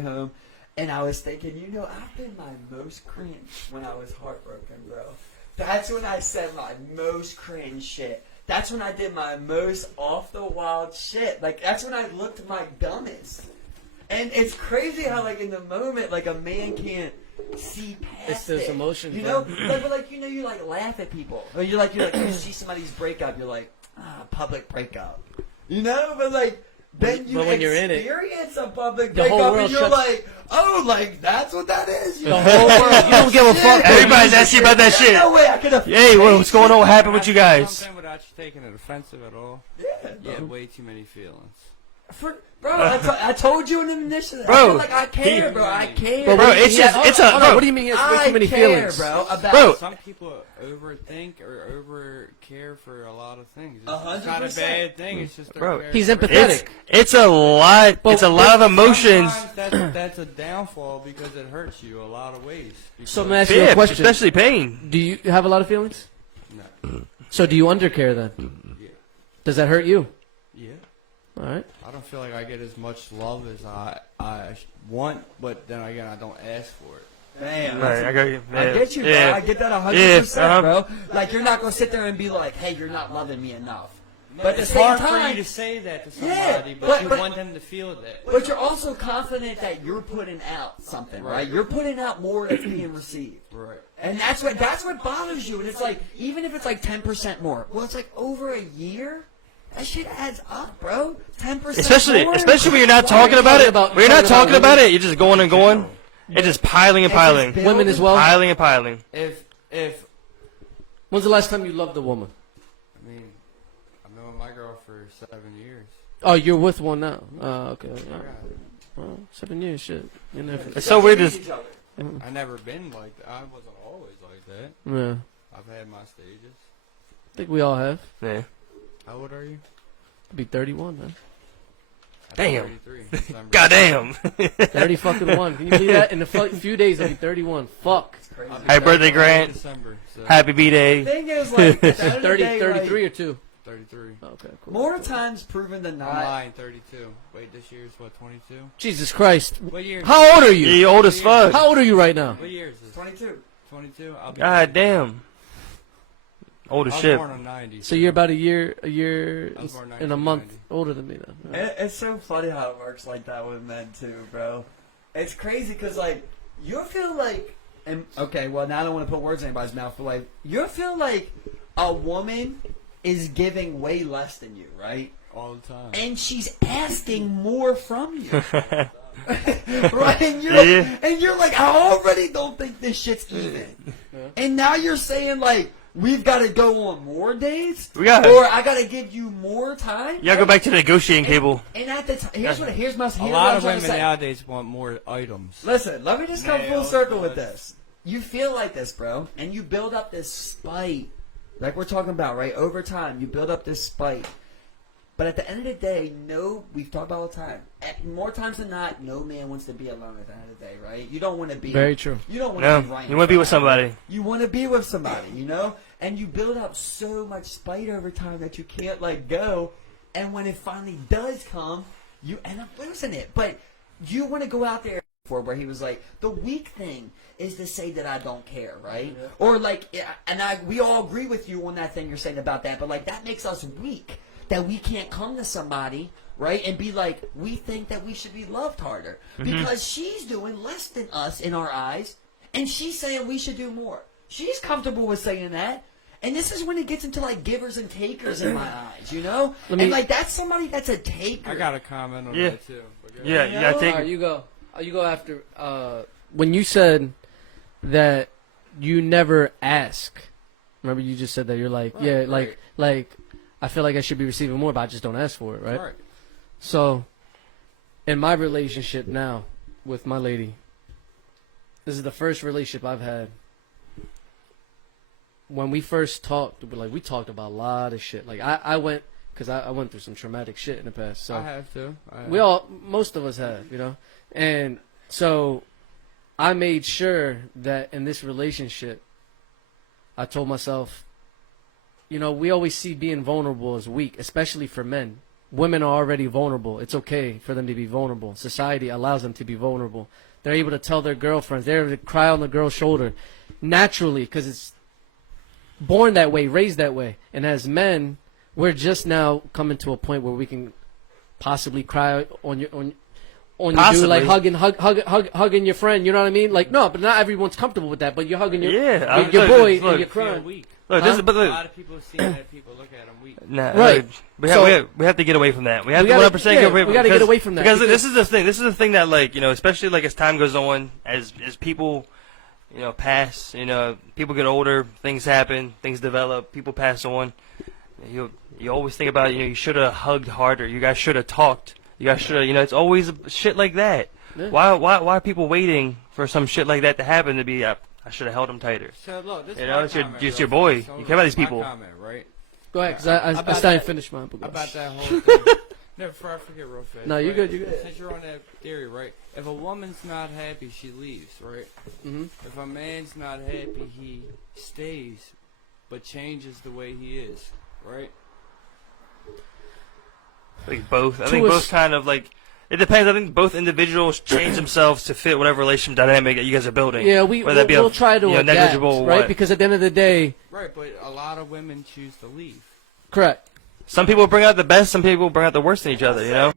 home, and I was thinking, I've been my most cringe when I was heartbroken, bro. That's when I said my most cringe shit. That's when I did my most off the wild shit. Like, that's when I looked my dumbest. And it's crazy how, like, in the moment, like, a man can't see past it's those it. emotions, you like laugh at people. Or you see somebody's breakup, you're like, public breakup. But like, then you when you're in it, experience a public the whole breakup world and you're like, oh, like, that's what that is. The whole world. You don't give a fuck. Everybody's asking about that shit. No way I could have. Hey, what's going on? What happened with you guys? Something without you taking it offensive at all. Yeah. You have way too many feelings. I told you in the initiative. Bro, I feel like I care, bro. I care. Bro, it's just, it's a, what do you mean he has way too many feelings? Bro, Bro. Some people overthink or over care for a lot of things. It's 100%. not a bad thing. It's just Bro, he's empathetic. It's a lot. It's a lot of emotions. Sometimes that's a downfall because it hurts you a lot of ways. So let me ask you a Yeah, question. especially pain. Do you have a lot of feelings? No. So do you undercare then? Yeah. Does that hurt you? Yeah. All right. I don't feel like I get as much love as I want, but then again, I don't ask for it. Damn. Right, I got you. I get you, bro. Yeah. I get that 100%, Yeah, bro. Like, you're not going to sit there and be like, hey, you're not loving me enough. But at the It's same hard for time, you to say that to Yeah, somebody, but- but you but- want them to feel that. but you're also confident that you're putting out something, right? You're putting out more that's being received. Right. And that's what bothers you. And it's like, even if it's like 10% more, well, it's like over a year. That shit adds up, bro. 10% Especially more. when you're not talking about it. When you're not talking about it, you're just going and going. It's just piling and piling. It's just Women as well. Piling and piling. If When's the last time you loved a woman? I mean, I've known my girl for 7 years. Oh, you're with one now. Okay. All right. Yeah. Well, 7 years, shit. You never. It's so weird. Just I never been like that. I wasn't always like that. Yeah. I've had my stages. I think we all have. yeah. How old are you? I'll be 31, man. Damn. 33. December. Goddamn. 30 fucking one. Can you believe that? In a few days, I'll be 31. Fuck. I'll be Happy birthday, 31 in Grant. December, so Happy B-Day. thing is, like, at the end of the 30, day, 33 or 2? 33. Okay, cool. more times proven than I'm not. lying, 32. Wait, this year's what, 22? Jesus Christ. What year? How old are you? You old as fuck. How old are you right now? What year is this? 22. 22? I'll be God damn. Old I as was shit. born in 90. So you're about a year I was born and a month 1990. older than me then. Right. It's so funny how it works like that with men too, bro. It's crazy because like you feel like, and okay, well now I don't want to put words in anybody's mouth, but like you feel like a woman is giving way less than you, right? All the time. And she's asking more from you, right? Yeah. And you're like, I already don't think this shit's even, and now you're saying like. We've got to go on more dates, We got- or I got to give you more time. Y'all go back to the negotiating table. And at the time, here's A what lot I'm of trying to women say. nowadays want more items. Listen, let me just come full Nails, circle with butt. this. You feel like this, bro, and you build up this spite, like we're talking about, right? Over time, you build up this spite. But at the end of the day, we've talked about all the time. More times than not, no man wants to be alone at the end of the day, right? You don't want to be. Very true. You don't want No, to be right. you want to be with somebody. You want to be with somebody, And you build up so much spite over time that you can't let go. And when it finally does come, you end up losing it. But you want to go out there for where he was like, the weak thing is to say that I don't care, right? Yeah. Or like, we all agree with you on that thing you're saying about that, but like that makes us weak. That we can't come to somebody, right, and be like, we think that we should be loved harder. Because she's doing less than us in our eyes, and she's saying we should do more. She's comfortable with saying that. And this is when it gets into like givers and takers in my eyes, And like that's somebody that's a taker. I got a comment on Yeah. that too. But go Yeah, ahead. you gotta take All right, it. you go. You go after. When you said that you never ask, remember you just said that you're like, Right, yeah, right. like I feel like I should be receiving more, but I just don't ask for it, right? Right. So, in my relationship now with my lady, this is the first relationship I've had. When we first talked, we talked about a lot of shit. Like I went, because I went through some traumatic shit in the past. So I have to. most of us have, and so I made sure that in this relationship, I told myself, we always see being vulnerable as weak, especially for men. women are already vulnerable. It's okay for them to be vulnerable. Society allows them to be vulnerable. They're able to tell their girlfriends. They're able to cry on the girl's shoulder naturally because it's born that way, raised that way. And as men, we're just now coming to a point where we can possibly cry on your dude, like hugging your friend. You know what I mean? Like no, but not everyone's comfortable with that. But you're hugging your boy and you're crying. Weak. Look, Huh? but A look, lot of people see that people look at them weak. nah, Right. look, we have to get away from that. We have to 100% get away from we gotta get away from that. Because this is the thing. This is the thing that, like, you know, especially like as time goes on, as people, you know, pass, you know, people get older, things happen, things develop, people pass on. You always think about, you know, you should have hugged harder. You guys should have talked. You guys should have, you know, it's always shit like that. Yeah. Why are people waiting for some shit like that to happen to be? I should have held him tighter. So look, this You is know, my it's your- comment, it's real your boy. quick. So You care about these my people. Comment, right? Go ahead, because I About still ain't that- finished mine. But go About ahead. that whole thing. No, before I forget real fast. No, you're right? good, you're good. Since you're on that theory, right? If a woman's not happy, she leaves, right? Mhm. If a man's not happy, he stays, but changes the way he is, right? I think both. I To think a both s- kind of like. It depends. I think both individuals change themselves to fit whatever relationship dynamic that you guys are building. Yeah, Whether that be we'll try to adapt, negligible or right? what. Because at the end of the day, Right, but a lot of women choose to leave. correct. Some people bring out the best. Some people bring out the worst in each other. You know.